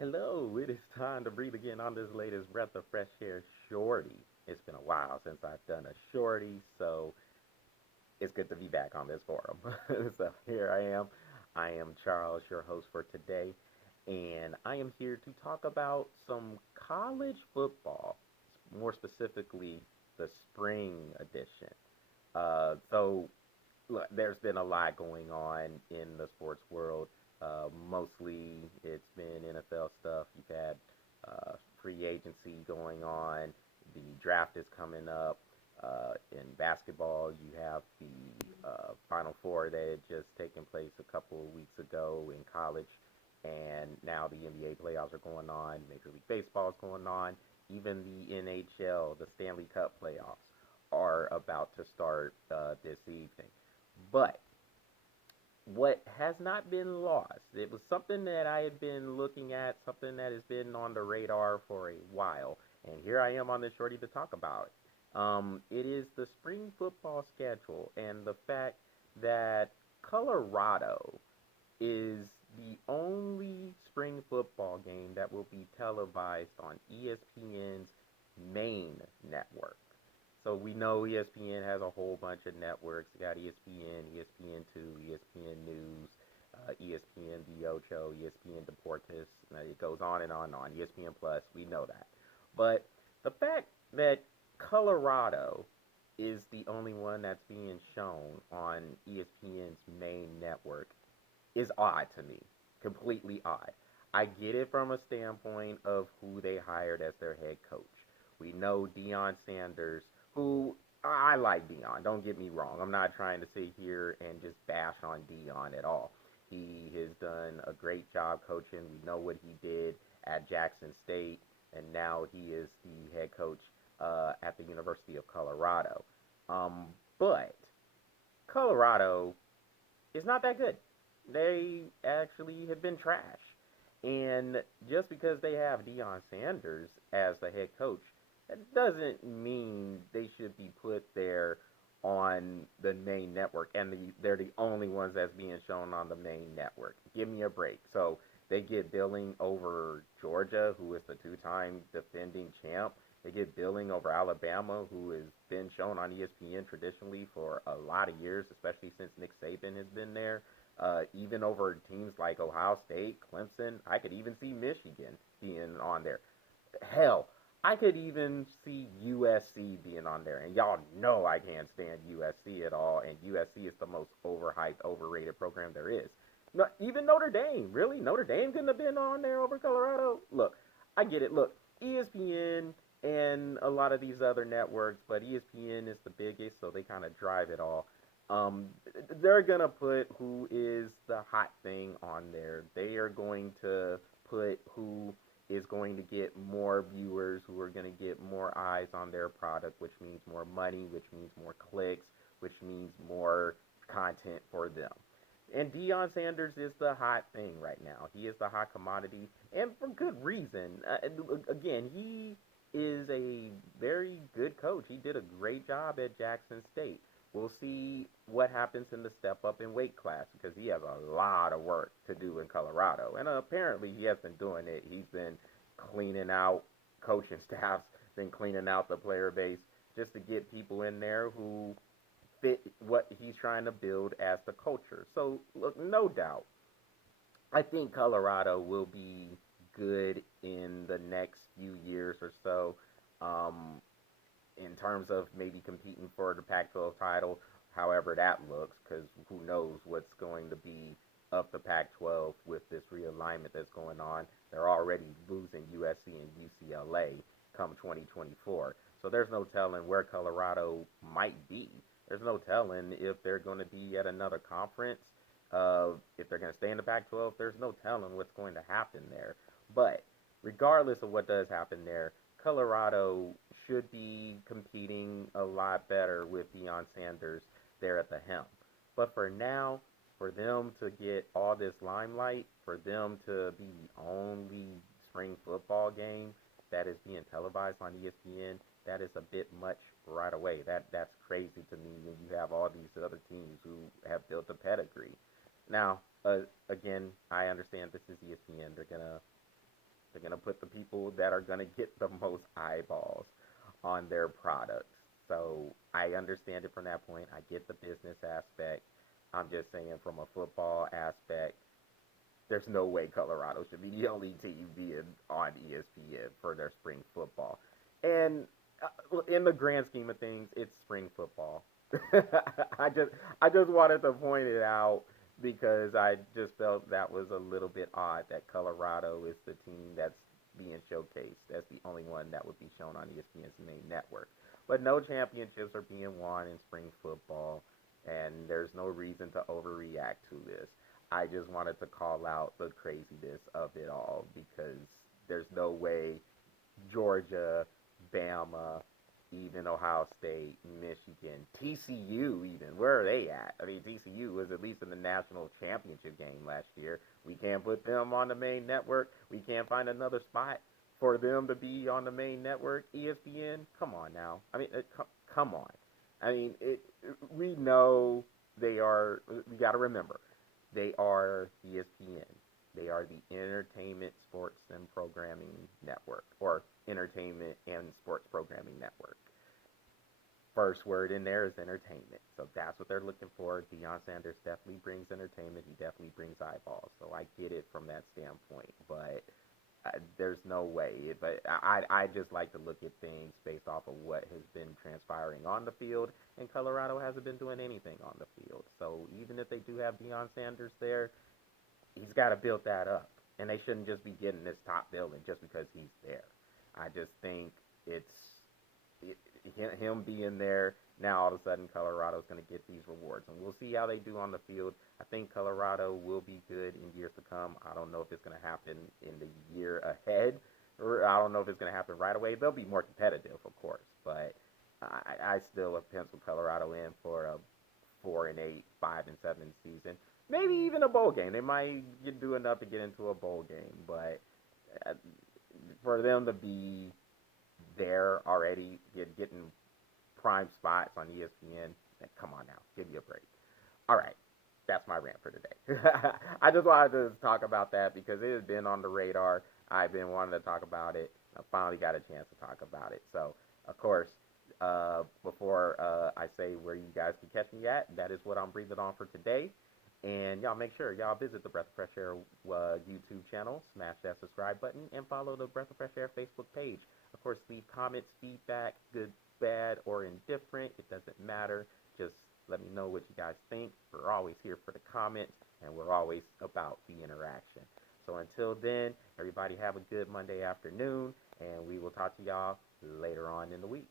Hello, it is time to breathe again on this latest breath of fresh air, Shorty. It's been a while since I've done a Shorty, so it's good to be back on this forum. So here I am. I am Charles, your host for today, and I am here to talk about some college football, more specifically the spring edition. So look, there's been a lot going on in the sports world. Mostly it's been NFL stuff. You've had free agency going on. The draft is coming up. In basketball, you have the Final Four that had just taken place a couple of weeks ago in college. And now the NBA playoffs are going on. Major League Baseball is going on. Even the NHL, the Stanley Cup playoffs, are about to start this evening. But what has not been lost, it was something that I had been looking at, something that has been on the radar for a while, and here I am on this shorty to talk about it. It is the spring football schedule and the fact that Colorado is the only spring football game that will be televised on ESPN's main network. So we know ESPN has a whole bunch of networks. You got ESPN, ESPN2, ESPN News, ESPN The Ocho, ESPN Deportes. It goes on and on and on. ESPN Plus, we know that. But the fact that Colorado is the only one that's being shown on ESPN's main network is odd to me. Completely odd. I get it from a standpoint of who they hired as their head coach. We know Deion Sanders, who I like Deion. Don't get me wrong. I'm not trying to sit here and just bash on Deion at all. He has done a great job coaching. We know what he did at Jackson State, and now he is the head coach at the University of Colorado. But Colorado is not that good. They actually have been trash. And just because they have Deion Sanders as the head coach, that doesn't mean they should be put there on the main network, and they're the only ones that's being shown on the main network. Give me a break. So they get billing over Georgia, who is the two-time defending champ. They get billing over Alabama, who has been shown on ESPN traditionally for a lot of years, especially since Nick Saban has been there. Even over teams like Ohio State, Clemson, I could even see Michigan being on there. Hell, I could even see USC being on there, and y'all know I can't stand USC at all, and USC is the most overhyped, overrated program there is. No, even Notre Dame, really? Notre Dame couldn't have been on there over Colorado? Look, I get it. Look, ESPN and a lot of these other networks, but ESPN is the biggest, so they kind of drive it all. Um, they're gonna put who is the hot thing on there. They are going to put who is going to get more viewers, who are going to get more eyes on their product, which means more money, which means more clicks, which means more content for them. And Deion Sanders is the hot thing right now. He is the hot commodity, and for good reason. Again, he is a very good coach. He did a great job at Jackson State. We'll see what happens in the step up in weight class because he has a lot of work to do in Colorado. And apparently he has been doing it. He's been cleaning out coaching staffs, been cleaning out the player base just to get people in there who fit what he's trying to build as the culture. So, look, no doubt, I think Colorado will be good in the next few years or so. Um, in terms of maybe competing for the Pac-12 title, however that looks, because who knows what's going to be of the Pac-12 with this realignment that's going on. They're already losing USC and UCLA come 2024. So there's no telling where Colorado might be. There's no telling if they're going to be at another conference, if they're going to stay in the Pac-12. There's no telling what's going to happen there. But regardless of what does happen there, Colorado should be competing a lot better with Deion Sanders there at the helm. But for now, for them to get all this limelight, for them to be the only spring football game that is being televised on ESPN, that is a bit much right away. That's crazy to me when you have all these other teams who have built a pedigree. Now, again, I understand this is ESPN. They're gonna They're going to put the people that are going to get the most eyeballs on their products. So I understand it from that point. I get the business aspect. I'm just saying from a football aspect, there's no way Colorado should be the only team being on ESPN for their spring football. And in the grand scheme of things, it's spring football. I just wanted to point it out because I just felt that was a little bit odd that Colorado is the team that's being showcased. That's the only one that would be shown on ESPN's main network. But no championships are being won in spring football, and there's no reason to overreact to this. I just wanted to call out the craziness of it all because there's no way Georgia, Bama, even Ohio State, Michigan, TCU, even where are they at? I mean, TCU was at least in the national championship game last year. We can't put them on the main network. We can't find another spot for them to be on the main network. ESPN, come on now. I mean, come on. I mean, we know they are. We got to remember, they are ESPN. They are the Entertainment, Sports, and Programming Network, or Entertainment and Sports Programming Network. First word in there is entertainment. So that's what they're looking for. Deion Sanders definitely brings entertainment. He definitely brings eyeballs. So I get it from that standpoint. But there's no way. But I just like to look at things based off of what has been transpiring on the field. And Colorado hasn't been doing anything on the field. So even if they do have Deion Sanders there, he's got to build that up. And they shouldn't just be getting this top billing just because he's there. I just think it's it, him being there. Now all of a sudden Colorado's going to get these rewards, and we'll see how they do on the field. I think Colorado will be good in years to come. I don't know if it's going to happen in the year ahead, or I don't know if it's going to happen right away. They'll be more competitive, of course, but I still have penciled Colorado in for a 4-8, 5-7 season. Maybe even a bowl game. They might do enough to get into a bowl game, but uh, for them to be there already, getting prime spots on ESPN, come on now, give me a break. All right, that's my rant for today. I just wanted to talk about that because it has been on the radar. I've been wanting to talk about it. I finally got a chance to talk about it. So, of course, before I say where you guys can catch me at, that is what I'm breathing on for today. And y'all make sure y'all visit the Breath of Fresh Air YouTube channel, smash that subscribe button, and follow the Breath of Fresh Air Facebook page. Of course, leave comments, feedback, good, bad, or indifferent. It doesn't matter. Just let me know what you guys think. We're always here for the comments, and we're always about the interaction. So until then, everybody have a good Monday afternoon, and we will talk to y'all later on in the week.